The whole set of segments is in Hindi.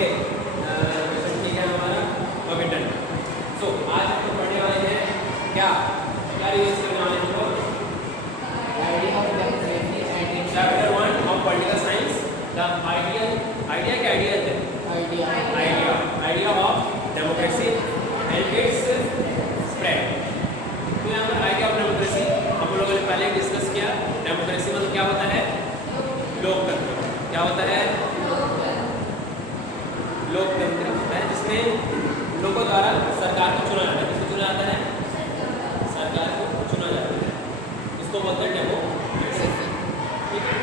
ओके, ठीक है हमारा ओके डन। सो आज हम लोग पढ़ने वाले हैं क्या रिवीज करने वाले हैं हम लोग chapter 1 of political science, the idea of democracy and it's spread. तो यहाँ पर आइडिया ऑफ डेमोक्रेसी हम लोगों ने पहले डिस्कस किया। डेमोक्रेसी मतलब क्या होता है? लोकतंत्र। क्या होता है? लोकतंत्र होता है जिसमें लोगों द्वारा सरकार को चुना जाता है। किसको चुना जाता है? सरकार को चुना जाता है, इसको बोलते हैं डेमोक्रेसी। ठीक है,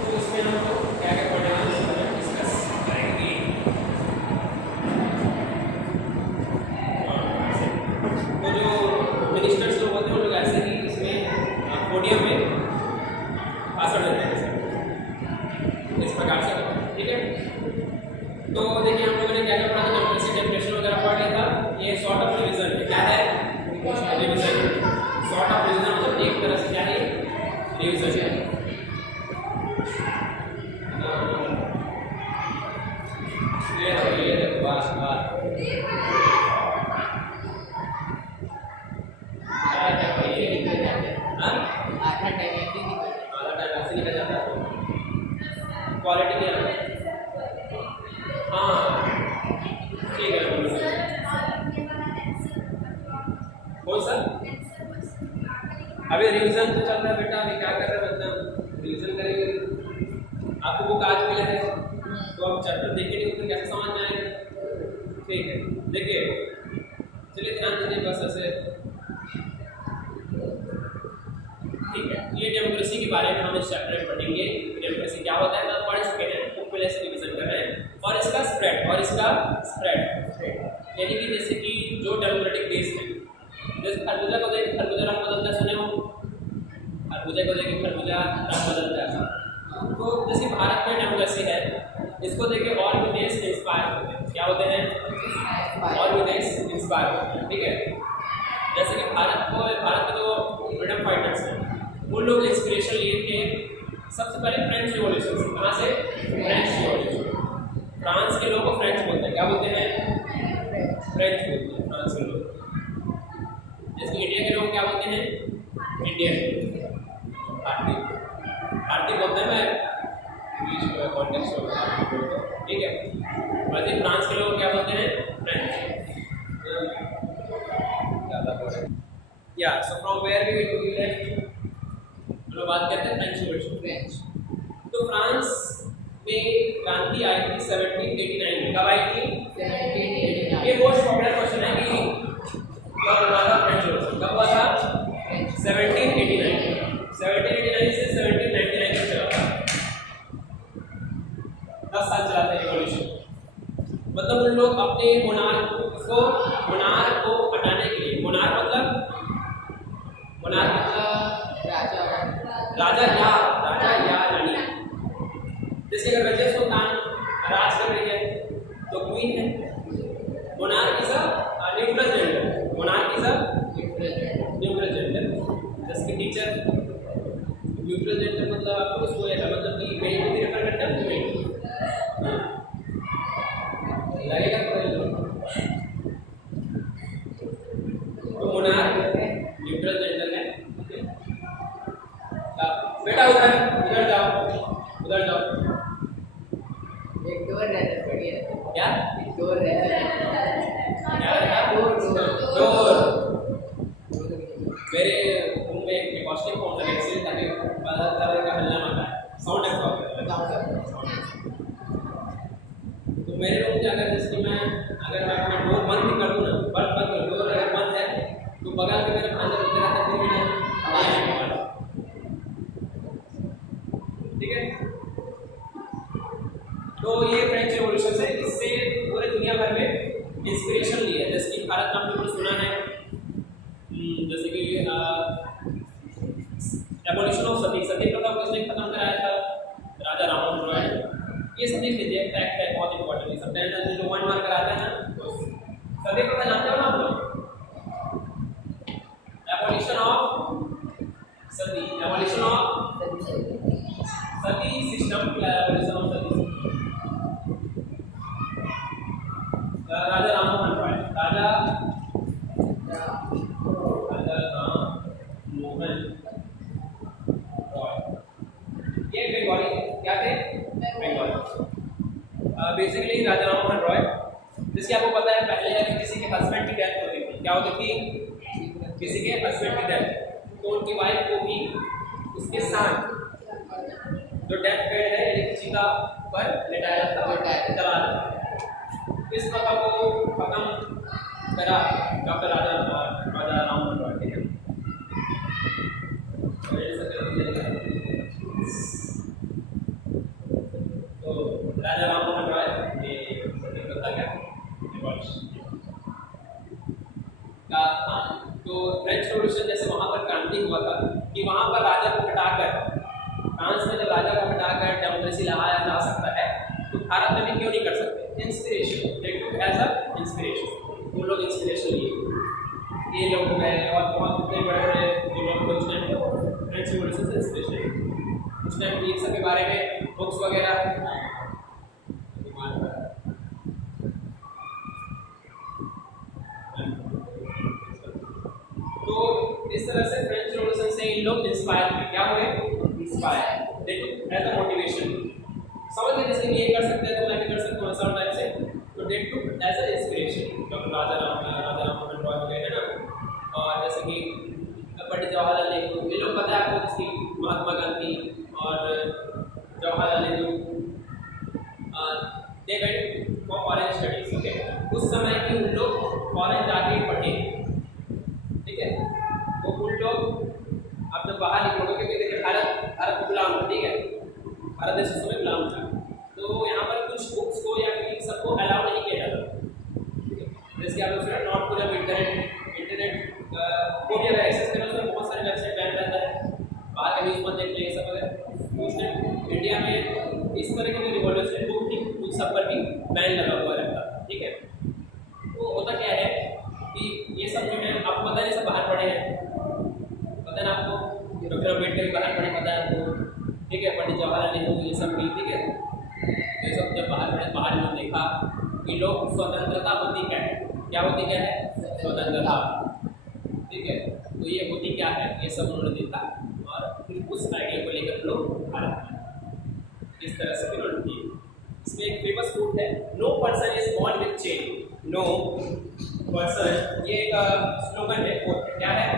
तो इसमें हम लोग क्या क्या पढ़ने वाले हैं डिस्कस करेंगे। तो जो मिनिस्टर्स लोग होते हैं वो लोग ऐसे ही इसमें पोडियम में भाषण देते हैं इस प्रकार से। ठीक है, तो देखिए हम लोगों ने क्या क्या पढ़ा था, डेमोक्रेसी डेफिनेशन वगैरह पढ़ लिया था। ये सॉर्ट ऑफ रिवीजन है। क्या है? रिवीजन। सॉर्ट ऑफ रिवीजन मतलब एक तरह से क्या है? रिवीजन है। ये देखो बात निकल जाता है क्वालिटी में। हाँ ठीक है, कौन सा? अभी रिवीजन तो चल रहा है बेटा। अभी क्या कर रहे हैं मतलब रिवीजन करेंगे। आपको बुक आज मिला है तो आप चैप्टर देखेंगे तो कैसे समझ में आएगा। ठीक है, देखिए चलिए ध्यान दीजिए बस ऐसे। ठीक है, ये डेमोक्रेसी के बारे में हम इस चैप्टर में पढ़ेंगे। डेमोक्रेसी क्या होता है पढ़ चुके हैं, तो पहले से रिवीजन कर रहे हैं। और इसका स्प्रेड यानी कि जैसे कि जो डेमोक्रेटिक देश है, जैसे खरबूजा को देख खरबूजा रंग बदलता है, सुने हो? खरबूजा को देख खरबूजा रंग बदलता है। तो जैसे भारत में डेमोक्रेसी है, इसको देख के और भी देश इंस्पायर होते हैं। क्या होते हैं? और भी देश इंस्पायर होते हैं। ठीक है, जैसे कि भारत के जो फ्रीडम फाइटर्स हैं उन लोग इंस्पिरेशन लिए थे सबसे पहले फ्रेंच रिवॉल्यूशन से। कहाँ से? French revolution. फ्रांस के लोग को फ्रेंच बोलते हैं। क्या बोलते हैं? फ्रेंच बोलते हैं फ्रांस के लोग। जैसे इंडिया के लोग क्या बोलते हैं? इंडियन। भारतीय बोलते हैं। मैं इंग्लिश में कॉन्टेक्स्ट में। ठीक है, वैसे फ्रांस के लोग क्या बोलते हैं? French. Yeah, so from where we left, हम लोग बात करते हैं फ्रेंच रिवॉल्यूशन। फ्रेंच तो फ्रांस में क्रांति आई थी 1789 में। कब आई थी? 1789। ये मोस्ट पॉपुलर क्वेश्चन है कि कब हुआ था फ्रेंच रिवॉल्यूशन? कब हुआ था? 1789 से 1799 तक चला था। 10 साल चला था रिवॉल्यूशन। मतलब उन लोग अपने मोनार्क को हटाने के लिए, मोनार्क मतलब राजा या रानी। जैसे अगर रजिया सुल्तान राज कर रही है तो क्वीन है। Monarch is a neutral gender. जैसे कि टीचर न्यूट्रल जेंडर मतलब आपको उसको ऐसा मतलब कि मेल को भी रेफर करता है फीमेल लगेगा। तो मोनार्क न्यूट्रल जेंडर है। बेटा उधर जाओ। एक डोर रहता है बढ़िया। क्या? एक डोर रहता है। डोर। मेरे रूम में एक पॉजिटिव फोन लगा इसलिए ताकि बाहर तरह का हल्ला मारता है, साउंड ऐसा होता है। तो मेरे रूम में अगर जैसे मैं अपना डोर बंद भी कर दूँ ना, बंद डोर अगर बंद है तो बगल में मेरा भांजा रुक रहा था फिर भी नहीं आने वाला। ठीक है, तो ये फ्रेंच रिवॉल्यूशन से इससे पूरे दुनिया भर में इंस्पिरेशन ली है। जैसे कि भारत का आपने सुना है, जैसे कि एबॉलिशन ऑफ सती प्रथा को किसने खत्म कराया था? राजा राममोहन रॉय। ये सती प्रथा फैक्ट है, बहुत इंपॉर्टेंट है। सब जो 1 मार्क कराते हैं ना, तो सती प्रथा जानते हो ना आप लोग? एबॉलिशन ऑफ सती सिस्टम क्या है? एबॉलिशन ऑफ सती राजा मोहन रॉय, ये बंगाली क्या थे? बंगाली। बेसिकली राजा राम मोहन रॉय, जिसकी आपको पता है पहले किसी के हस्बैंड की डेथ होती थी। क्या होती थी? किसी के हस्बैंड की डेथ, तो उनकी वाइफ को भी उसके साथ जो डेथ बेड है यानी चिता पर लिटाया था, जला था। इस प्रथा को खत्म करा डॉक्टर राजा राम मोहन रॉय। ठीक है, तो राजा राम मोहन रॉय ये प्रथा क्या का, तो फ्रेंच रेवोल्यूशन जैसे वहाँ पर क्रांति हुआ था कि वहाँ पर राजा को हटाकर, फ्रांस में जब राजा को हटाकर डेमोक्रेसी लाया जा सकता है, तो भारत में भी क्यों नहीं कर सकते? इंस्पिरेशन, एज अ इंस्पिरेशन, वो लोग इंस्पिरेशन लिए, ये लोग गए और बहुत इतने बड़े बड़े जो लोग उस टाइम फ्रेंच रेवोल्यूशन से इंस्पिरेशन, उस टाइम इन सब के बारे में बुक्स वगैरह। तो इस तरह से फ्रेंच रेवोल्यूशन से इन लोग इंस्पायर हुए। क्या हुए? इंस्पायर, देखो एज अ मोटिवेशन। समझ में जैसे ये कर सकते हैं तो मैं भी कर सकता हूँ ऐसा टाइप से, तो दे टुक एज अ इंस्पिरेशन। डॉक्टर राजा राम मोहन रॉय हो गए है ना, और जैसे कि पंडित जवाहरलाल नेहरू, ये लोग पता है आपको, जिसकी महात्मा गांधी और Jawaharlal Nehru, they went for foreign studies. Okay, उस समय भी उन लोग फॉरेन जाके पढ़े। ठीक है, तो उन लोग आप जब बाहर निकलोगे, क्योंकि देखिए भारत गुलाम था। ठीक है, भारत देश उस समय गुलाम था, तो यहाँ पर कुछ बुक्स को या फिर सबको अलाउ नहीं किया जाता। जैसे आप लोग नॉट टू इंटरनेट को भी अगर एक्सेस करें, उसमें बहुत सारे वेबसाइट बैन रहता है, बाहर का न्यूज़ मत देख लें सब वगैरह। उस टाइम इंडिया में इस तरह की रिवॉल्यूशन बुक थी, उन सब पर भी बैन लगा हुआ रहता। ठीक है, तो होता क्या है कि ये सब जो है आपको पता नहीं, सब बाहर पढ़े हैं, पता है ना आपको, डॉक्टर अम्बेडकर बाहर पढ़े, पता है आपको। ठीक है, पंडित जवाहरलाल नेहरू ये सब भी। ठीक है, ये सब जब बाहर पढ़े, बाहर में देखा कि लोग स्वतंत्रता होती क्या है, क्या होती क्या है? स्वतंत्रता। ठीक है, तो ये होती क्या है, ये सब उन्होंने देखा और फिर उस आइडिया को लेकर लोग भारत में इस तरह से फिर उन्होंने। इसमें एक फेमस कोट है, no person is born with chain, no person, ये एक स्लोगन है, कोट है। क्या है?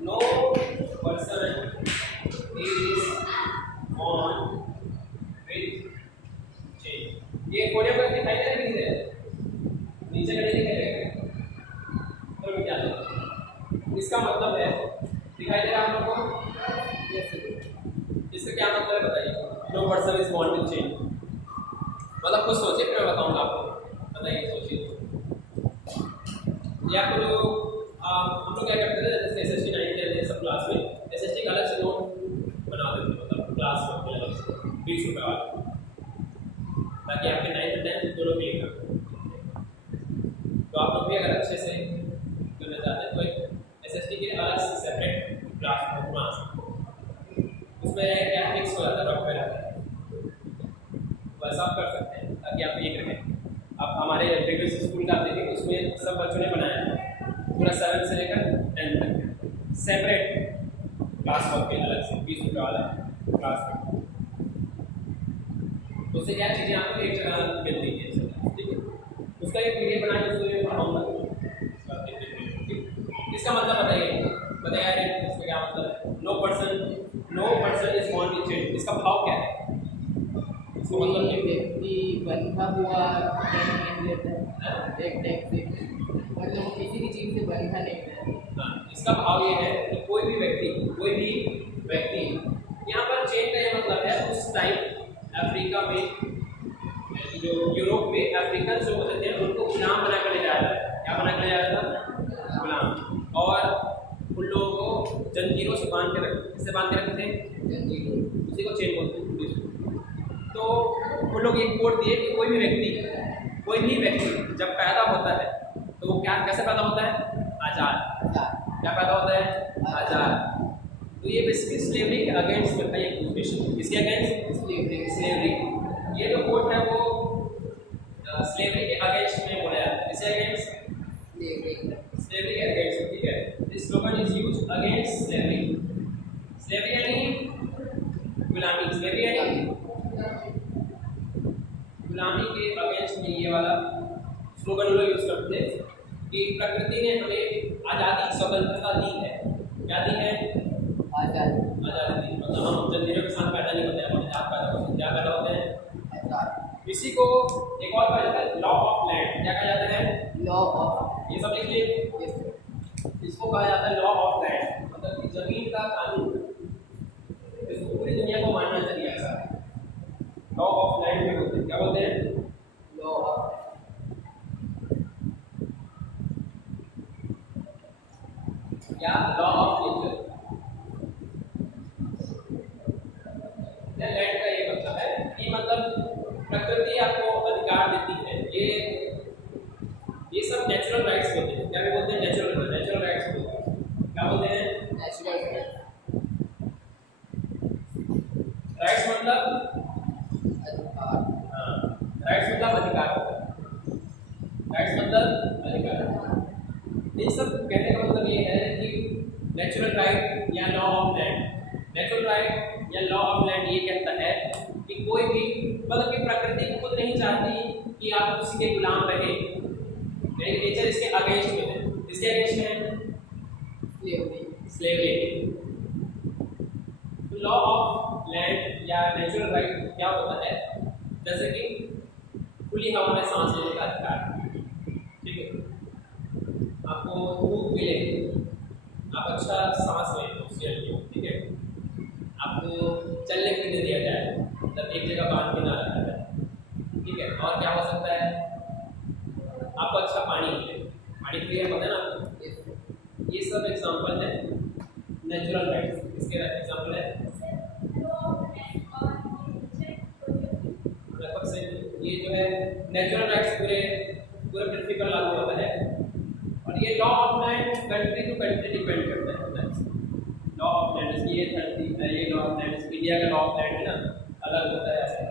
No person is born with chain. ये कोडिया पर दिखाई दे रहा है कि नहीं? नीचे का नहीं दिखाई दे रहा है, तो क्या है इसका मतलब है? दिखाई दे रहा है आप लोगों को? इसका क्या मतलब है बताइए? No person is born with chain मतलब कुछ सोचिए, फिर मैं बताऊंगा आपको। बताइए, सोचिए। या तो हम लोग क्या करते थे, जैसे SST 9 10 सब क्लास में SST का अलग से नोट बना देते, मतलब क्लास में अलग से 20 रुपये वाला, ताकि आपके 9th 10th दोनों भी लिखा। तो आप लोग भी अगर अच्छे से करना चाहते हैं तो एक SST के अलग से सेपरेट क्लास बना सकते हैं, उसमें क्या फिक्स हो जाता है, रॉक पे रहता है, वैसा आप कर सकते हैं ताकि आप एक रहें। आप हमारे प्रीवियस स्कूल का देखें, उसमें सब बच्चों ने बनाया है, पूरा 7 से लेकर 10 तक सेपरेट क्लास वर्क के अलग से 20 रुपये वाला क्लास वर्क। उससे क्या चीज़ें आपको एक जगह मिलती है। ठीक है, उसका एक वीडियो बना के उसको पढ़ाऊँगा। इसका मतलब बताइए इसका क्या मतलब है? No person is born with chain, इसका भाव क्या है? इसका मतलब व्यक्ति बंधा हुआ नहीं रहता है, एक टाइप से, मतलब किसी भी चीज़ से बंधा नहीं रहता। इसका भाव ये है कि कोई भी व्यक्ति यहाँ पर चेन का ये मतलब है उस टाइम अफ्रीका में, जो यूरोप में अफ्रीकन जो होते थे उनको गुलाम बना कर ले जाया था। क्या बना कर ले जाया था? गुलाम। और उन लोगों को जंजीरों से बांध के रखते। किससे बांध के रखते थे? जंजीरों, उसी को चेन बोलते हैं। तो उन लोग एक कोड दिए कि कोई भी व्यक्ति जब पैदा होता है तो वो कैसे पैदा होता है? आज़ाद। क्या पैदा होता है? आज़ाद। तो ये बेसिकली स्लेवरी के अगेंस्ट में था, एक क्वेश्चन। किसके अगेंस्ट? स्लेवरी। ये जो कोड है वो स्लेवरी के अगेंस्ट में बोला जाता है। इसे अगेंस्ट स्लेवरी के अगेंस्ट, ठीक है। This slogan is used against slavery. Slavery यानी गुलामी, स्लेवरी यानी गुलामी के अगेंस्ट में ये वाला स्लोगन लोग यूज करते थे कि प्रकृति ने हमें आज़ादी स्वतंत्रता दी है। क्या दी है? आज़ादी दी। मतलब हम जंजीरों के साथ पैदा नहीं होते हैं, हम आजाद पैदा होते हैं। क्या पैदा होते हैं? इसी को एक और कहा जाता है लॉ ऑफ लैंड। क्या कहा जाता है? लॉ ऑफ, ये सब लिख लिए। इसको कहा जाता है लॉ ऑफ लैंड, मतलब कि जमीन का कानून। इसको पूरी दुनिया को मानना चाहिए ऐसा। लॉ ऑफ लैंड में बोलते हैं। क्या बोलते हैं? लॉ ऑफ या लॉ ऑफ नेचर। लैंड का ये मतलब है कि मतलब प्रकृति आपको अधिकार देती है। ये सब नेचुरल राइट्स बोलते हैं। क्या भी बोलते हैं? नेचुरल राइट्स बोलते हैं। क्या बोलते हैं? नेचुरल राइट्स मतलब अधिकार। राइट्स मतलब अधिकार होता है। राइट्स मतलब अधिकार। इन सब कहने का मतलब ये है कि नेचुरल राइट या law of land, natural right या लॉ ऑफ लैंड ये कहता है कि कोई भी मतलब कि प्रकृति खुद नहीं चाहती कि आप किसी के गुलाम रहे। नेचर इसके अगेंस्ट में है। इसके अगेंस्ट में है स्लेवरी। लॉ ऑफ लैंड या नेचुरल राइट क्या होता है? जैसे कि खुली हवा में सांस लेने का अधिकार, ठीक है। आपको धूप मिले, आप अच्छा सांस लें ऑक्सीजन, ठीक है। आपको चलने फिरने दिया जाए, मतलब एक जगह बांध के ना रखा जाए, ठीक है। और क्या हो सकता है? आपको अच्छा पानी मिले, पानी फ्री है, पता है ना आपको। ये सब एग्जांपल है नेचुरल राइट्स। इसके एग्जांपल है लगभग से ये जो है नेचुरल राइट्स पूरे पृथ्वी पर लागू होता है। और ये law of land country to country depend करता है। लॉ ऑफ लैंड ये धरती है, ये लॉ ऑफ लैंड इंडिया का लॉ ऑफ लैंड है ना, अलग होता है ऐसे।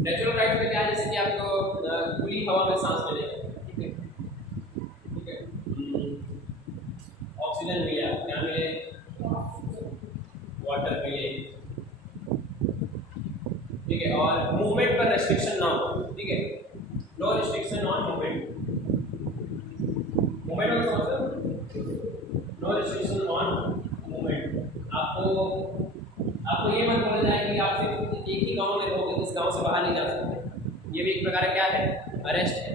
नेचुरल राइट में क्या है? जैसे कि आपको खुली हवा में सांस लेने का, ठीक है, ठीक है। ऑक्सीजन मिले, आपको क्या मिले? वाटर मिले, ठीक है। और मूवमेंट पर रेस्ट्रिक्शन ना हो, ठीक है। No restriction on movement. Movement में समझो, नो रिस्ट्रिक्शन ऑन मूवमेंट। आपको ये मत बोला जाए कि आप सिर्फ एक ही गांव में रहोगे, इस गांव से बाहर नहीं जा सकते। ये भी एक प्रकार का क्या है? अरेस्ट है।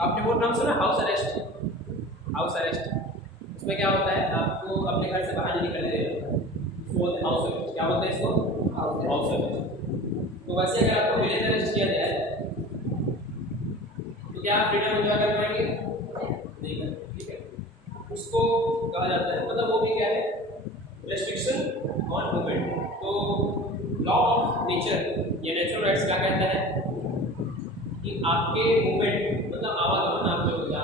आपने वो नाम सुना हाउस अरेस्ट? हाउस अरेस्ट उसमें क्या होता है? आपको अपने घर से बाहर नहीं निकलने देना, हाउस अरेस्ट। क्या बोलते हैं इसको? House arrest. तो वैसे अगर आपको विलेज अरेस्ट किया जाए तो क्या आप फ्रीडम एंजॉय कर पाएंगे? नहीं कर, ठीक है। उसको कहा जाता है, मतलब वो भी क्या है? Restriction on movement. तो लॉ ऑफ नेचर या नेचुरल राइट्स क्या कहता है कि आपके मूवमेंट मतलब आवागमन, आप जो जा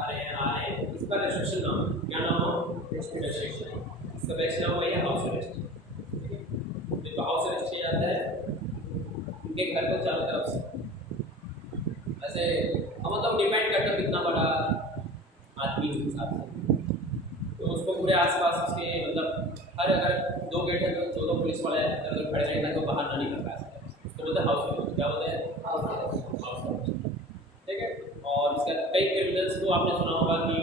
रहे हैं, आ रहे हैं, इस पर रेस्ट्रिक्शन ना हो। क्या ना हो? रेस्ट्रिक्शन। इसका बेस्ट नाम है हाउस अरेस्ट। तो हाउस अरेस्ट किया जाता है उनके घर को चारों तरफ से। ऐसे मतलब डिपेंड करता है कितना बड़ा आदमी के हिसाब से, तो उसको पूरे आसपास उसके मतलब हर अगर 2 गेट है तो 2 पुलिस वाले अगर खड़े रहेंगे तो बाहर ना निकल पाए। उसको बोलते हैं हाउस अरेस्ट। क्या बोलते हैं? हाउस अरेस्ट, ठीक है। और इसका कई क्रिमिनल्स को आपने सुना होगा कि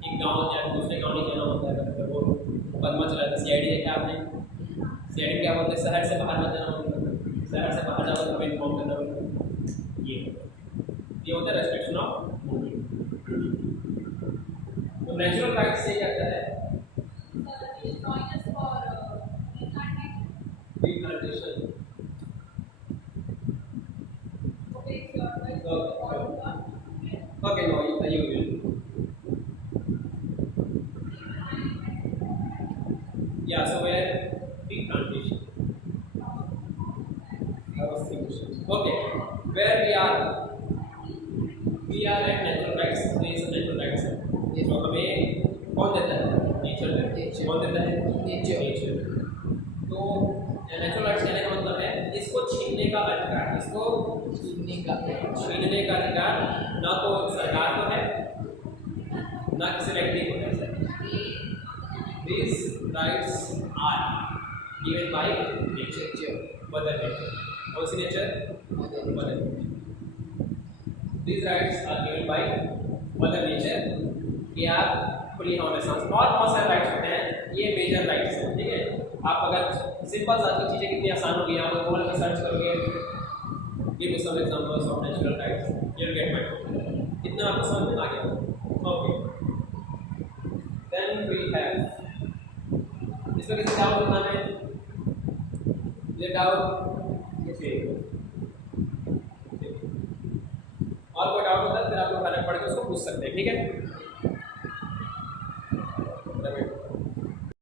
एक गाँव या दूसरे गाँव नहीं जाना होता है, अगर वो मुकदमा चला था। CID देखा आपने? CID क्या बोलते हैं? शहर से बाहर मत जाना होगा, शहर से बाहर जाओ तो हमें इन्फॉर्म करना होगा। ये होता है रेस्ट्रिक्शन ऑफ मूवमेंट। तो नेचुरल राइट से क्या कहता है? Replantation. Okay, no, you will. Yeah, so where tree plantation. Okay, where we are at natural rights. These are natural rights. तो हमें कौन देता है? नेचर। कौन देता है? नेचर। तो नेचुरल का छीनने का अधिकार ना तो सरकार को है ना किसी व्यक्ति को है sir. These rights are given by nature, mother nature. How is nature? Mother nature. These rights are given by mother nature कि आप खुली हवा में सांस, और बहुत सारे राइट्स होते हैं, ये मेजर राइट्स हैं, ठीक है। आप अगर सिंपल सा चीज़ें कितनी आसान होगी, आप गूगल पर सर्च करोगे give me some examples of natural rights, you will get my point. इतना आपको समझ में आ गया? ओके, देन वी हैव, इसमें किसी डाउट होना है? ये डाउट ये और कोई डाउट होता है फिर आप लोग अलग पढ़ के उसको पूछ सकते हैं, ठीक है।